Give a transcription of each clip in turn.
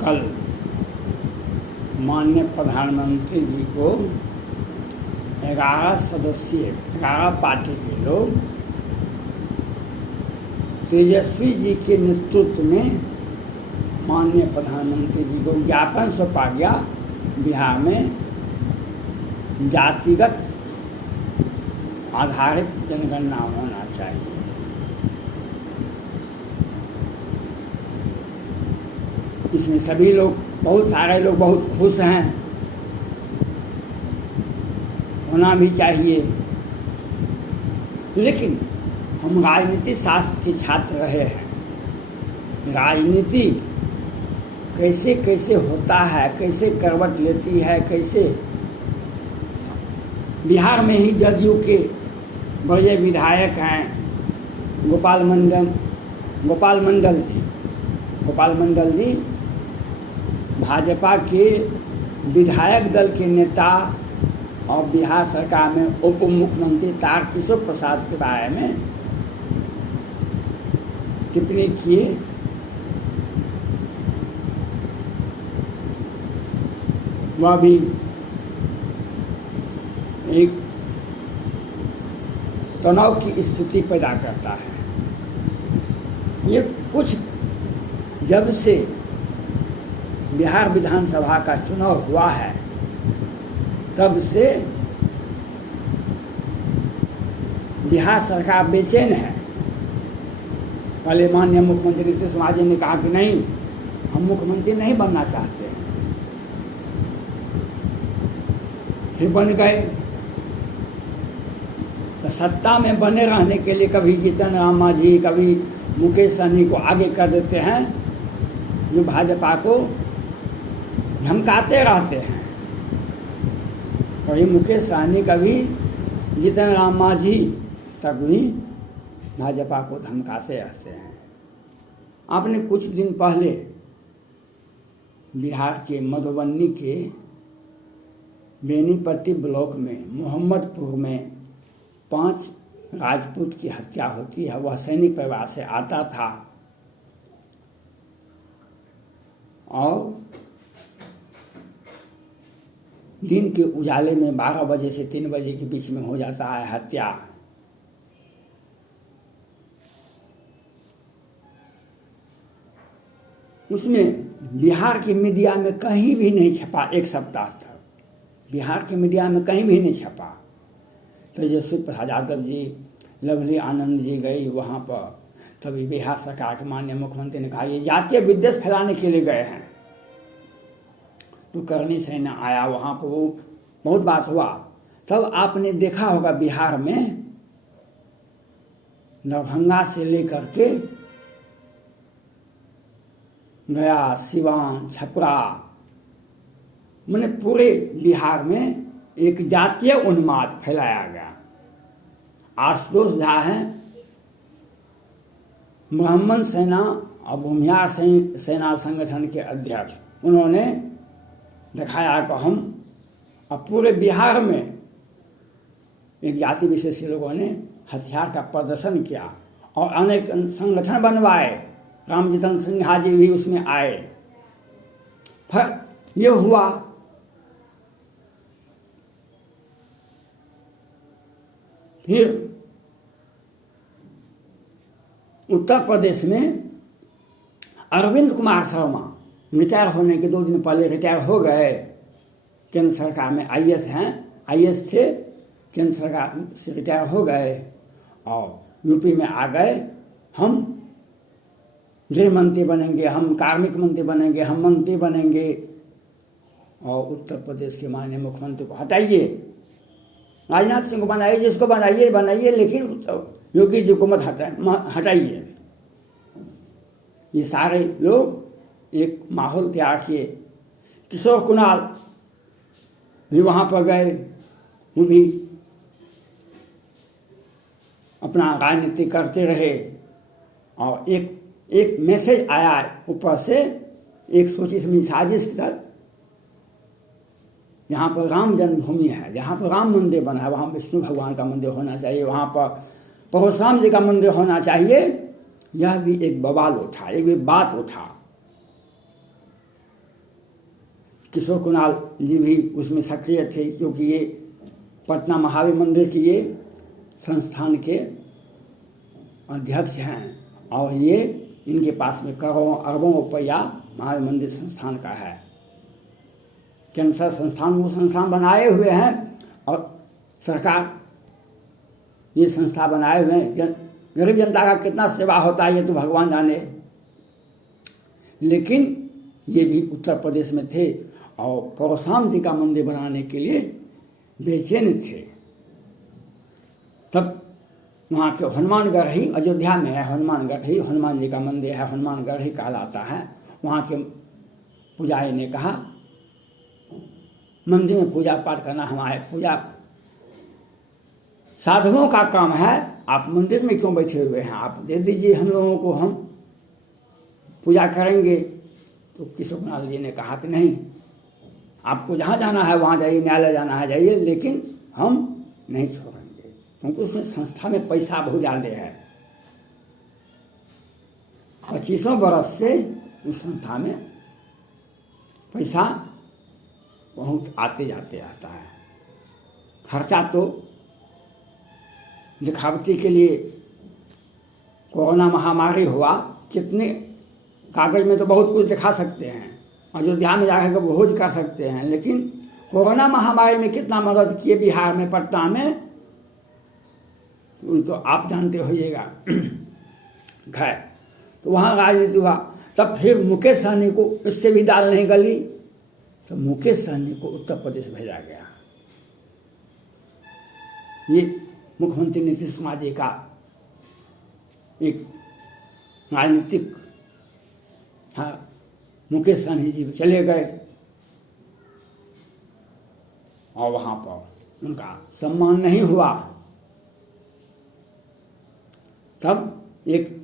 कल माननीय प्रधानमंत्री जी को 11 सदस्यीय 11 पार्टी के लोग तेजस्वी जी के नेतृत्व में माननीय प्रधानमंत्री जी को ज्ञापन सौंपा गया। बिहार में जातिगत आधारित जनगणना होना चाहिए। इसमें सभी लोग, बहुत सारे लोग बहुत खुश हैं, होना भी चाहिए। लेकिन हम राजनीति शास्त्र के छात्र रहे हैं। राजनीति कैसे कैसे होता है, कैसे करवट लेती है, कैसे बिहार में ही जदयू के बड़े विधायक हैं गोपाल मंडल जी भाजपा के विधायक दल के नेता और बिहार सरकार में उप मुख्यमंत्री तारकिशोर प्रसाद के बारे में टिप्पणी किए। वह भी एक तनाव की स्थिति पैदा करता है। ये कुछ जब से बिहार विधानसभा का चुनाव हुआ है तब से बिहार सरकार बेचैन है। पहले माननीय मुख्यमंत्री नीतीश कुमार जी ने कहा कि नहीं, हम मुख्यमंत्री नहीं बनना चाहते हैं, फिर बन गए। तो सत्ता में बने रहने के लिए कभी जीतन राम मांझी, कभी मुकेश सहनी को आगे कर देते हैं, जो भाजपा को धमकाते रहते हैं। कभी मुकेश सहनी, कभी जीतन राम मांझी तक भी भाजपा को धमकाते रहते हैं। आपने कुछ दिन पहले बिहार के मधुबनी के बेनीपट्टी ब्लॉक में मोहम्मदपुर में 5 राजपूत की हत्या होती है। वह सैनिक परिवार से आता था और दिन के उजाले में 12 बजे से 3 बजे के बीच में हो जाता है हत्या। उसमें बिहार की मीडिया में कहीं भी नहीं छपा। 1 सप्ताह तक बिहार की मीडिया में कहीं भी नहीं छपा। तेजस्वी प्रसाद यादव जी, लवली आनंद जी गई वहाँ पर, तभी बिहार सरकार के माननीय मुख्यमंत्री ने कहा ये जातीय विद्वेष फैलाने के लिए गए हैं। तो करणी सेन आया वहाँ पर, वो बहुत बात हुआ। तब आपने देखा होगा बिहार में दरभंगा से लेकर के गया, सिवान, छपरा, मैंने पूरे बिहार में एक जातीय उन्माद फैलाया गया। आशुतोष झा हैं ब्राह्मण सेना और भूमिहार सेना संगठन के अध्यक्ष, उन्होंने दिखाया कि हम अब पूरे बिहार में एक जाति विशेष के लोगों ने हथियार का प्रदर्शन किया और अनेक संगठन बनवाए। रामजीतन सिन्हा जी भी उसमें आए। फिर ये हुआ, फिर उत्तर प्रदेश में अरविंद कुमार शर्मा रिटायर होने के 2 दिन पहले रिटायर हो गए। केंद्र सरकार में आईएएस हैं, आईएएस थे, केंद्र सरकार से रिटायर हो गए और यूपी में आ गए। हम गृह मंत्री बनेंगे, हम कार्मिक मंत्री बनेंगे, हम मंत्री बनेंगे। और उत्तर प्रदेश के माननीय मुख्यमंत्री को हटाइए, राजनाथ सिंह को बनाइए, जिसको बनाइए, लेकिन योगी जी को मत हटाइए। ये सारे लोग एक माहौल तैयार किए। किशोर कुणाल भी वहाँ पर गए, वो भी अपना राजनीति करते रहे। और एक मैसेज आया ऊपर से, एक सोची समझी साजिश की तरह, जहाँ पर राम जन्मभूमि है, जहाँ पर राम मंदिर बना है, वहाँ विष्णु भगवान का मंदिर होना चाहिए, वहाँ पर परशुराम जी का मंदिर होना चाहिए। यह भी एक बवाल उठा, एक भी बात उठा। किशोर कुणाल जी भी उसमें सक्रिय थे, क्योंकि ये पटना महावीर मंदिर की ये संस्थान के अध्यक्ष हैं और ये इनके पास में करोड़ों अरबों रुपया महावीर मंदिर संस्थान का है। कैंसर संस्थान वो संस्थान बनाए हुए हैं और सरकार ये संस्था बनाए हुए हैं। गरीब जनता का कितना सेवा होता है ये तो भगवान जाने, लेकिन ये भी उत्तर प्रदेश में थे और परशुराम जी का मंदिर बनाने के लिए बेचैन थे। तब वहाँ के हनुमानगढ़ ही अयोध्या में है, हनुमानगढ़ ही हनुमान जी का मंदिर है, हनुमानगढ़ ही कहलाता है। वहाँ के पुजारी ने कहा मंदिर में पूजा पाठ करना हमारे पूजा साधुओं का काम है, आप मंदिर में क्यों बैठे हुए हैं, आप दे दीजिए हम लोगों को, हम पूजा करेंगे। तो किशोर कुणाल जी ने कहा कि नहीं, आपको जहाँ जाना है वहाँ जाइए, न्यायालय जाना है जाइए, लेकिन हम नहीं छोड़ेंगे, क्योंकि उसमें संस्था में पैसा बहुत ज़्यादा है। 25 बरस से उस संस्था में पैसा बहुत आते जाते आता है। खर्चा तो दिखावटी के लिए कोरोना महामारी हुआ, कितने कागज में तो बहुत कुछ दिखा सकते हैं, अयोध्या में जाकर के भोज कर सकते हैं, लेकिन कोरोना महामारी में कितना मदद किए बिहार में, पटना में, तो आप जानते होइएगा। खैर, तो वहाँ राजनीति हुआ। तब फिर मुकेश सहनी को, इससे भी दाल नहीं गली, तो मुकेश सहनी को उत्तर प्रदेश भेजा गया। ये मुख्यमंत्री नीतीश कुमार जी का एक राजनीतिक, हाँ, मुकेश सहनी जी चले गए और वहाँ पर उनका सम्मान नहीं हुआ। तब एक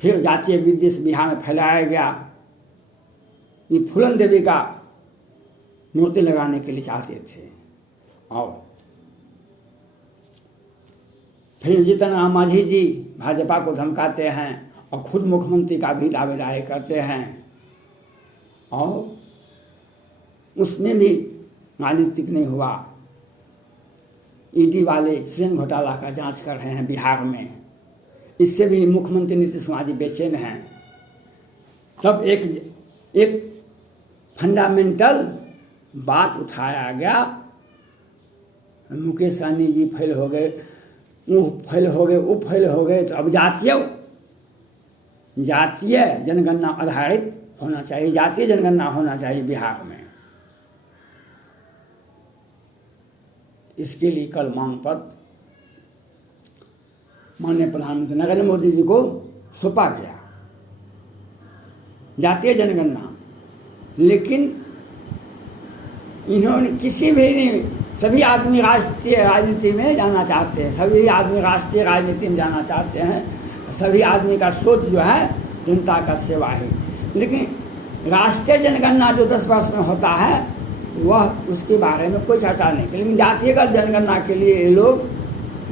फिर जातीय विद्वेष बिहार में फैलाया गया। ये फूलन देवी का मूर्ति लगाने के लिए चाहते थे और फिर जीतन राम मांझी जी भाजपा को धमकाते हैं और खुद मुख्यमंत्री का भी दावेदारी करते हैं और उसमें भी राजनीतिक नहीं हुआ। ईडी वाले सृजन घोटाला का जांच कर रहे हैं बिहार में, इससे भी मुख्यमंत्री नीतीश कुमार जी बेचैन हैं। तब एक फंडामेंटल बात उठाया गया, मुकेश सहनी जी फेल हो गए, वो फेल हो गए, तो अब जातीय जनगणना आधारित होना चाहिए, जातीय जनगणना होना चाहिए बिहार में। इसके लिए कल मांग पत्र माननीय प्रधानमंत्री नरेंद्र मोदी जी को सौंपा गया, जातीय जनगणना। लेकिन इन्होंने किसी भी नहीं, सभी आदमी राष्ट्रीय राजनीति में जाना चाहते हैं, सभी आदमी राष्ट्रीय राजनीति में जाना चाहते हैं, सभी आदमी का सोच जो है जनता का सेवा है। लेकिन राष्ट्रीय जनगणना जो 10 वर्ष में होता है वह, उसके बारे में कोई चर्चा नहीं। लेकिन जातीयगत जनगणना के लिए ये लोग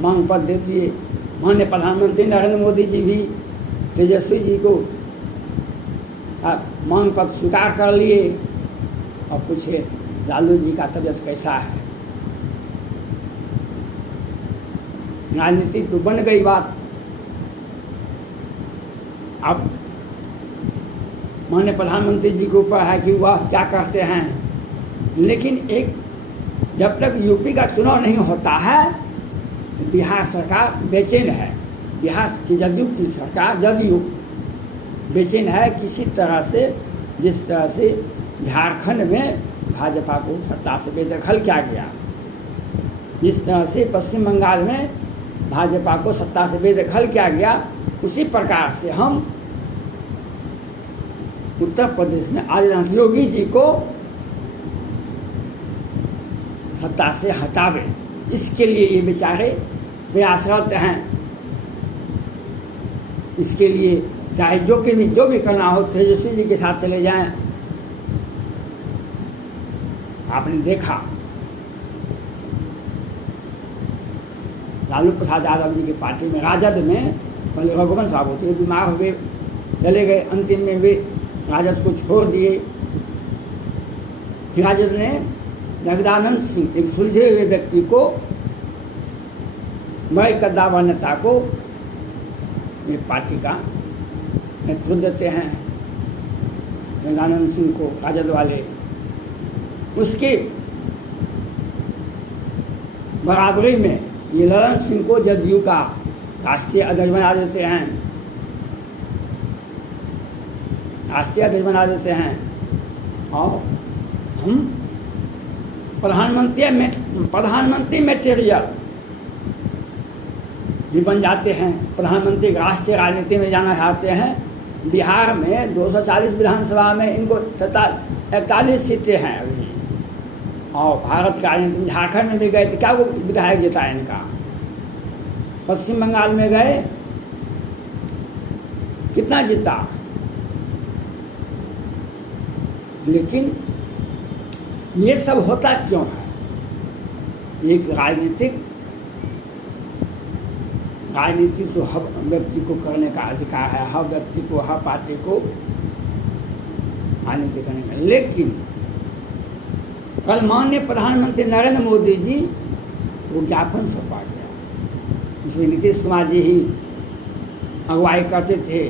मांग पत्र दे दिए। माननीय प्रधानमंत्री नरेंद्र मोदी जी भी तेजस्वी जी को मांग पत्र स्वीकार कर लिए और पूछे लालू जी का तबीयत कैसा है। राजनीति तो बन गई बात। अब माननीय प्रधानमंत्री जी के ऊपर है कि वह क्या करते हैं, लेकिन एक जब तक यूपी का चुनाव नहीं होता है बिहार सरकार बेचैन है। बिहार की जदयू की सरकार जदयू बेचैन है किसी तरह से, जिस तरह से झारखंड में भाजपा को सत्ता से बेदखल किया गया, जिस तरह से पश्चिम बंगाल में भाजपा को सत्ता से बेदखल किया गया, उसी प्रकार से हम उत्तर प्रदेश में आदित्यनाथ योगी जी को सत्ता से हटावे, इसके लिए ये बेचारे प्रयासरत हैं। इसके लिए चाहे जो भी करना हो, तेजस्वी जी के साथ चले जाएं। आपने देखा लालू प्रसाद यादव जी की पार्टी में, राजद में पहले रघुवंश साहब होते बीमार हो गए, चले गए, अंतिम में वे राजद को छोड़ दिए। हिराजत ने जगदानंद सिंह, एक सुलझे हुए व्यक्ति को, बड़े कद्दावर नेता को ये पार्टी का नेतृत्व देते हैं, जगदानंद सिंह को, राजद वाले। उसके बराबरी में ये ललन सिंह को जदयू का राष्ट्रीय अध्यक्ष बना देते हैं, राष्ट्रीय अध्यक्ष बना देते हैं। और हम प्रधानमंत्री मटेरियल भी बन जाते हैं, प्रधानमंत्री राष्ट्रीय राजनीति में जाना चाहते हैं। बिहार में 240 विधानसभा में इनको 41 सीटें हैं अभी, और भारत की राजनीति में झारखंड में भी गए तो क्या वो विधायक जीता है इनका। पश्चिम बंगाल में गए, कितना जीता। लेकिन ये सब होता क्यों है? एक राजनीति तो हर व्यक्ति को करने का अधिकार है, हर व्यक्ति को, हर पार्टी को राजनीति करने का। लेकिन कल माननीय प्रधानमंत्री नरेंद्र मोदी जी वो ज्ञापन सौंपा गया, इसमें नीतीश कुमार जी ही अगुवाई करते थे,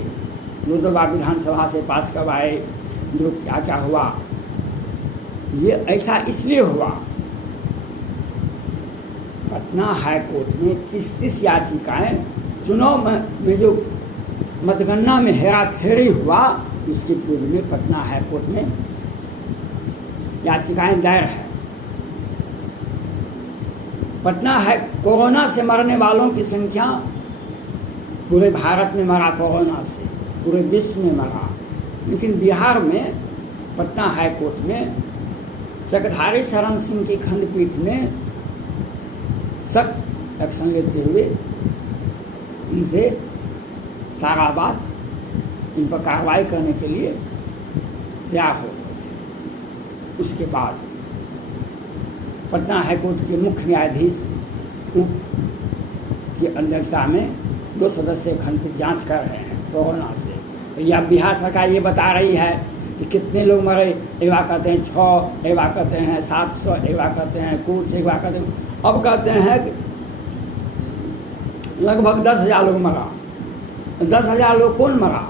2 बार विधानसभा से पास करवाए, जो क्या क्या हुआ। ये ऐसा इसलिए हुआ, पटना हाई कोर्ट में 30 याचिकाएं, चुनाव में जो मतगणना में हेराफेरी हुआ, इसके पूर्व में पटना हाई कोर्ट में याचिकाएं दायर है। पटना हाई कोरोना से मरने वालों की संख्या पूरे भारत में मरा, कोरोना से पूरे विश्व में मरा, लेकिन बिहार में पटना हाई कोर्ट में चक्रधारी शरण सिंह की खंडपीठ ने सख्त एक्शन लेते हुए उनसे सारा बात, इन पर कार्रवाई करने के लिए तैयार हो गए थे। उसके बाद पटना हाईकोर्ट के मुख्य न्यायाधीश की अध्यक्षता में 2 सदस्यीय खंडपीठ जांच कर रहे हैं कोरोना से। या बिहार सरकार ये बता रही है कि कितने लोग मरे, एक बार कहते हैं 6, एक बार कहते हैं 700, एक बार कहते हैं कुछ, एक बार कहते हैं, अब कहते हैं कि लगभग 10,000 लोग मरा। 10,000 लोग कौन मरा?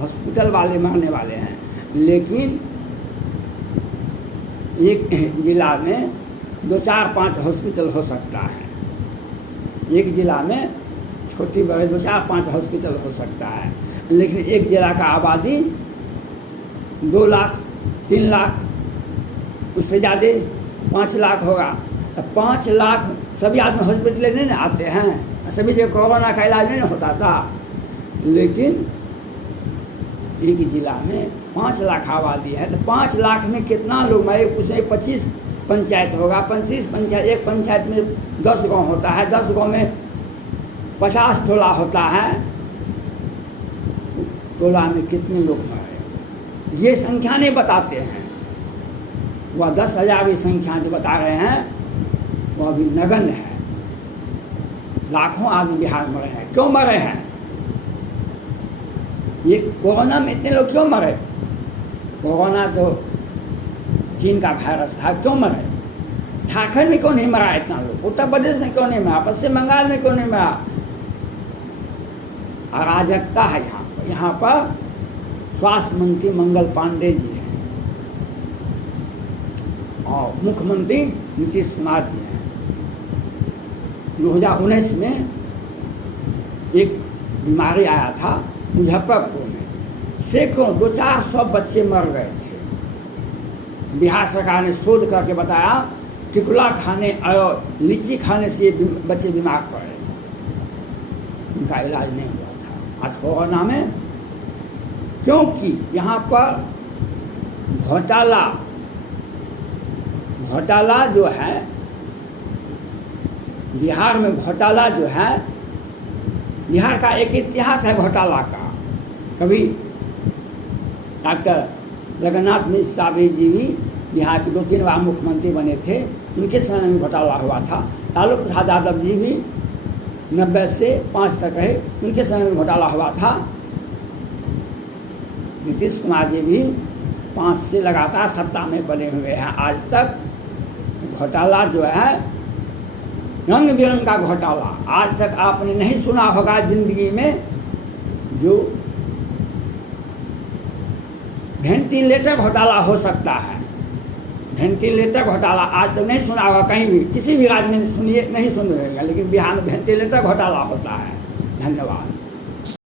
हॉस्पिटल वाले मरने वाले हैं। लेकिन एक जिला में 2, 4, 5 हॉस्पिटल हो सकता है, एक जिला में छोटी बड़े 2, 4, 5 हॉस्पिटल हो सकता है, लेकिन एक जिला का आबादी 2 लाख, 3 लाख, उससे ज़्यादा 5 लाख होगा। तो 5 लाख सभी आदमी हॉस्पिटल नहीं आते हैं, सभी जगह कोरोना का इलाज नहीं होता था। लेकिन एक जिला में 5 लाख आबादी है, तो 5 लाख में कितना लोग मरे? उसमें 25 पंचायत होगा, 25 पंचायत, एक पंचायत में 10 गांव होता है, 10 गांव में 50 टोला होता है, टोला में कितने लोग मरे? ये संख्या नहीं बताते हैं। वह 10,000 की संख्या जो बता रहे हैं वह अभी नगण्य है। लाखों आदमी बिहार में मरे हैं। क्यों मरे हैं? ये कोरोना में इतने लोग क्यों मरे? कोरोना तो चीन का वायरस था, क्यों मरे? झारखंड में क्यों नहीं मरा इतना लोग? उत्तर प्रदेश में क्यों नहीं मरा? पश्चिम बंगाल में क्यों नहीं मरा? अराजकता है यहाँ पर। यहाँ पर स्वास्थ्य मंत्री मंगल पांडे जी हैं और मुख्यमंत्री नीतीश कुमार जी हैं। 2019 में एक बीमारी आया था मुजफ्फरपुर में, सैकड़ों 200-400 बच्चे मर गए थे। बिहार सरकार ने शोध करके बताया टिकुला खाने और लीची खाने से बच्चे बीमार पड़े, उनका इलाज नहीं हुआ था। आज कोरोना में क्योंकि यहाँ पर घोटाला जो है, बिहार में घोटाला जो है, बिहार का एक इतिहास है घोटाला का। कभी डॉक्टर जगन्नाथ मिश्रा जी भी बिहार के 2-3 बार मुख्यमंत्री बने थे, उनके समय में घोटाला हुआ था। लालू प्रसाद यादव जी भी 90 से 5 तक रहे, उनके समय में घोटाला हुआ था। नीतीश कुमार जी भी 5 से लगातार सत्ता में बने हुए हैं। आज तक घोटाला जो है रंग बिरंगा घोटाला आज तक आपने नहीं सुना होगा जिंदगी में। जो वेंटिलेटर घोटाला हो सकता है, वेंटिलेटर घोटाला आज तक नहीं सुना होगा कहीं भी, किसी भी राज्य में सुनिए नहीं सुनिएगा, लेकिन बिहार में वेंटिलेटर घोटाला होता है। धन्यवाद।